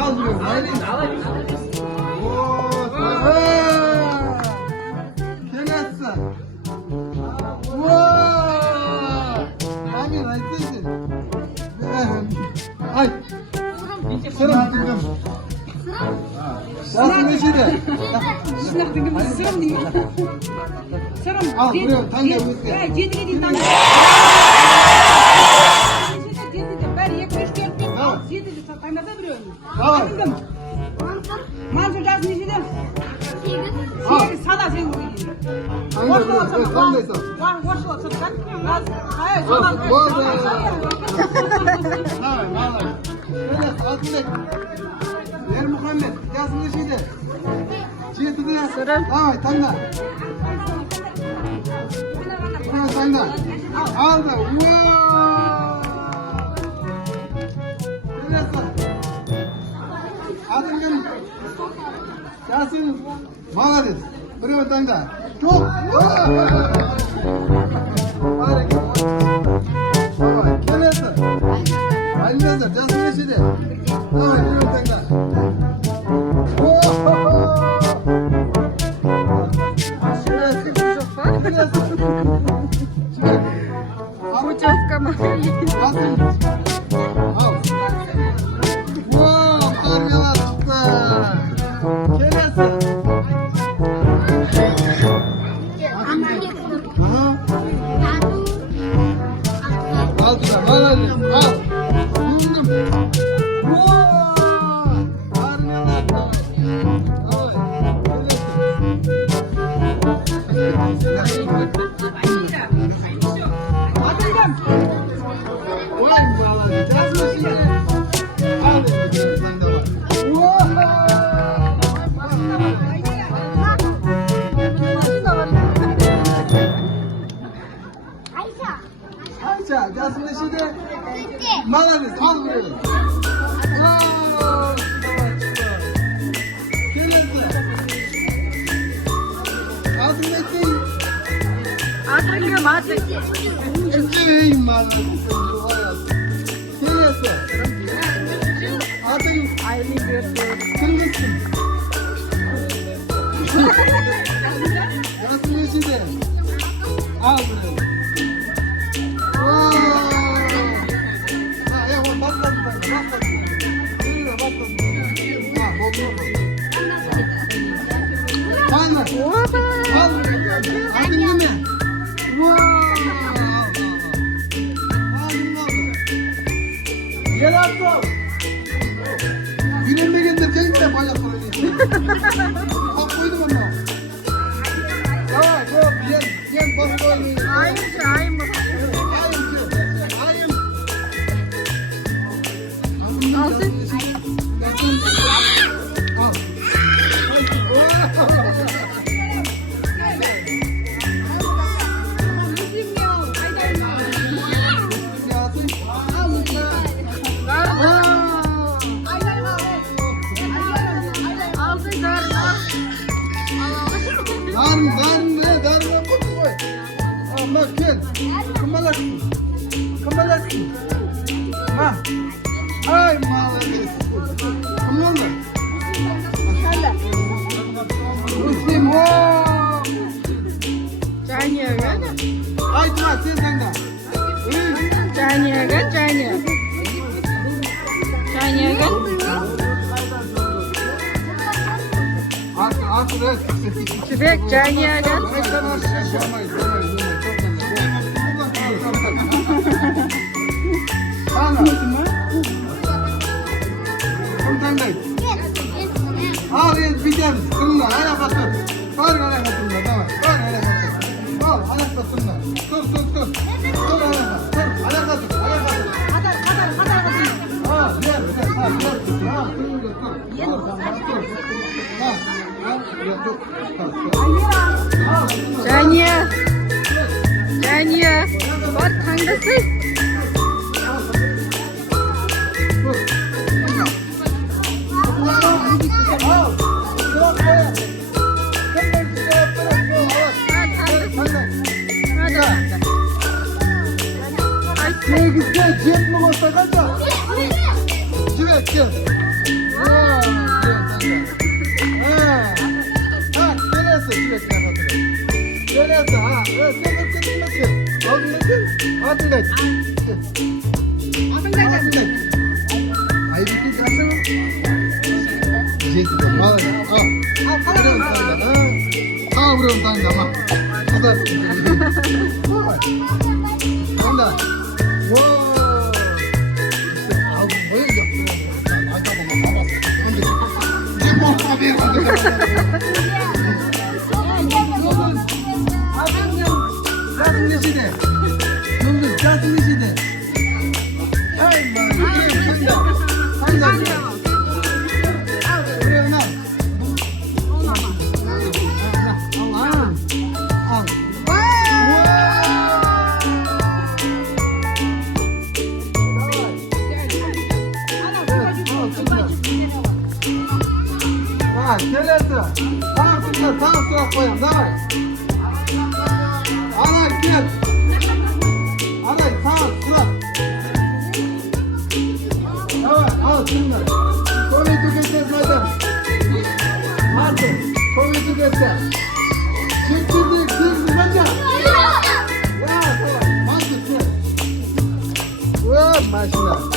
Almıyor. Hayır. Kenetsin. Amin ayıtsın. Ay. Sıram dinliyorum. Nasıl neşede? Sıram dinliyorum. Sıram dinliyorum. Sıram. Al buraya tanga bitti. Cedili değil tanga. Ben 74 bin al. Cedili tanga da biliyorum. Tamam. Mansur Casım neşede? Sada sen bu bilin. Boş olsun. Boş olsun. Hayır, zaman. Tamam, vallahi. Böyle Adile. Yer Muhammed. Casım neşede? Cedili. Sıram. Tamam, tanga. Tanga. Al da. Adil'in Yasin Mağadis Bırakın tanga. Çok. Harika. Tamam. Kelesi. Aylazar. Yasin neşede. Tamam. Bırakın tanga. Путевка моя. Yasin. Al. Wow, kargalar çıktı. Kelesi. Aha. Al şuna, al annem, al. Buldum. Wow, kargalar. Vay bağladı. Yazma şimdi. Al dedim, sen de var. Ayça, yazma şimdi. Maladis, al buraya. Wow, Kelesi. Adın ettin. Атыңым, атың. Ey maladis. Kelesi. Adın Айлы görсün. Kırmızısın. Yazma şimdi. Al buraya. Gel artık. Günümde geldim tek de bayağı sorayım. Bak koydum ama. Tamam, yok, yen bas koymayın. Ayımcı, ayım. Alsın. Alsın, Darın, bu koy. Bak gel. Kımalaksın. Ha. Ay maladis. Kımala. Muslim ho. Caniye kan? Ay cuma sen tanga. Caniye kan, caniye. Caniye kan? Artık. Sübek caniye kan. Al bir kırmızı ayak atın. Kar ayak atın da tamam. Kar ayak atın. Al ayak atın da. Dur. Dur ayak atın. Ayak atın. Al gel. Al Caniye. Caniye. Bak hangisi? gel. Oo, gel sen de. Ha, neresi? Sürekli kapatıyor. Neresi? Ha, evet, kır. Aldın kır. Altında. Altında. Hayır, bir kalsana. Yiyeceksin. Al, al. Vuruyorum sen de. Ha, vuruyorum sen de ama. Kadar. Sen de. Wow. Al, böyle yapıyorum. Ay, tamam. Ne korkma bir Zaten neşi de. Yıldız, zaten neşi de. Ay, sen de. Al, buraya al. Al. Ha, şöyle Tamam kızlar, tamam sıra koyalım, давай. Ana gel. Ana tamam sıra. Давай, al şunları. Koyun tüketeceğiz madem. Artık, koyun tüketeceğiz. Çektirdik, sırrı bence. Ya, tamam, hadi çek. Maşallah.